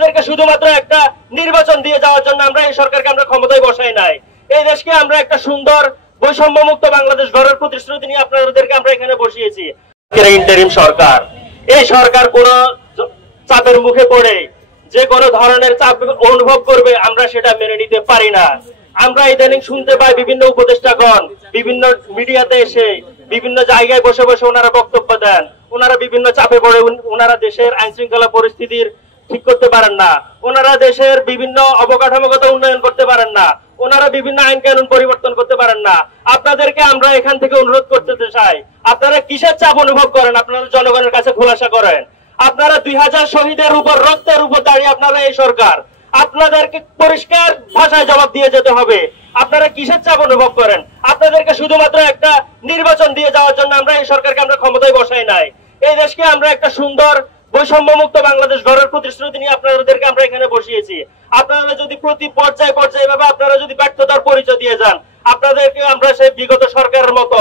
আপনাদেরকে শুধুমাত্র একটা নির্বাচন দিয়ে যাওয়ার জন্য আমরা এই সরকারকে আমরা ক্ষমতায় বসাই নাই। এই দেশকে আমরা একটা সুন্দর বৈষম্য মুক্ত বাংলাদেশ গড়ার প্রতিশ্রুতি নিয়ে আপনাদেরকে আমরা এখানে বসিয়েছি। ইন্টারিম সরকার, এই সরকার কোন চাপের মুখে পড়ে যে কোনো ধরনের চাপ অনুভব করবে আমরা সেটা মেনে নিতে পারি না। আমরা ইদানিং শুনতে পাই বিভিন্ন উপদেষ্টাগণ বিভিন্ন মিডিয়াতে এসে বিভিন্ন জায়গায় বসে বসে ওনারা বক্তব্য দেন, ওনারা বিভিন্ন চাপে পড়ে, ওনারা দেশের আইন শৃঙ্খলা পরিস্থিতির ঠিক করতে পারেন না, ওনারা দেশের বিভিন্ন অবকাঠামোগত উন্নয়ন করতে পারেন না, ওনারা বিভিন্ন আইন কানুন পরিবর্তন করতে পারেন না। আপনাদেরকে আমরা এখান থেকে অনুরোধ করতে চাই, আপনারা কিসের চাপ অনুভব করেন আপনারা জনগণের কাছে খোলাসা করেন। আপনারা 2000 শহীদের উপর রক্তের উপর দাঁড়িয়ে আপনারা এই সরকার, আপনাদেরকে পরিষ্কার ভাষায় জবাব দিয়ে যেতে হবে। আপনারা কিসের চাপ অনুভব করেন? আপনাদেরকে শুধুমাত্র একটা নির্বাচন দিয়ে যাওয়ার জন্য আমরা এই সরকারকে আমরা ক্ষমতায় বসাই নাই। এই দেশকে আমরা একটা সুন্দর বৈষম্য মুক্ত বাংলাদেশ গড়ার প্রতিশ্রুতি নিয়ে আপনাদেরকে আমরা এখানে বসিয়েছি। আপনারা যদি প্রতি পর্যায়ে ভাবে আপনারা যদি ব্যর্থতার পরিচয় দিয়ে যান, আপনাদেরকে আমরা সেই বিগত সরকারের মতো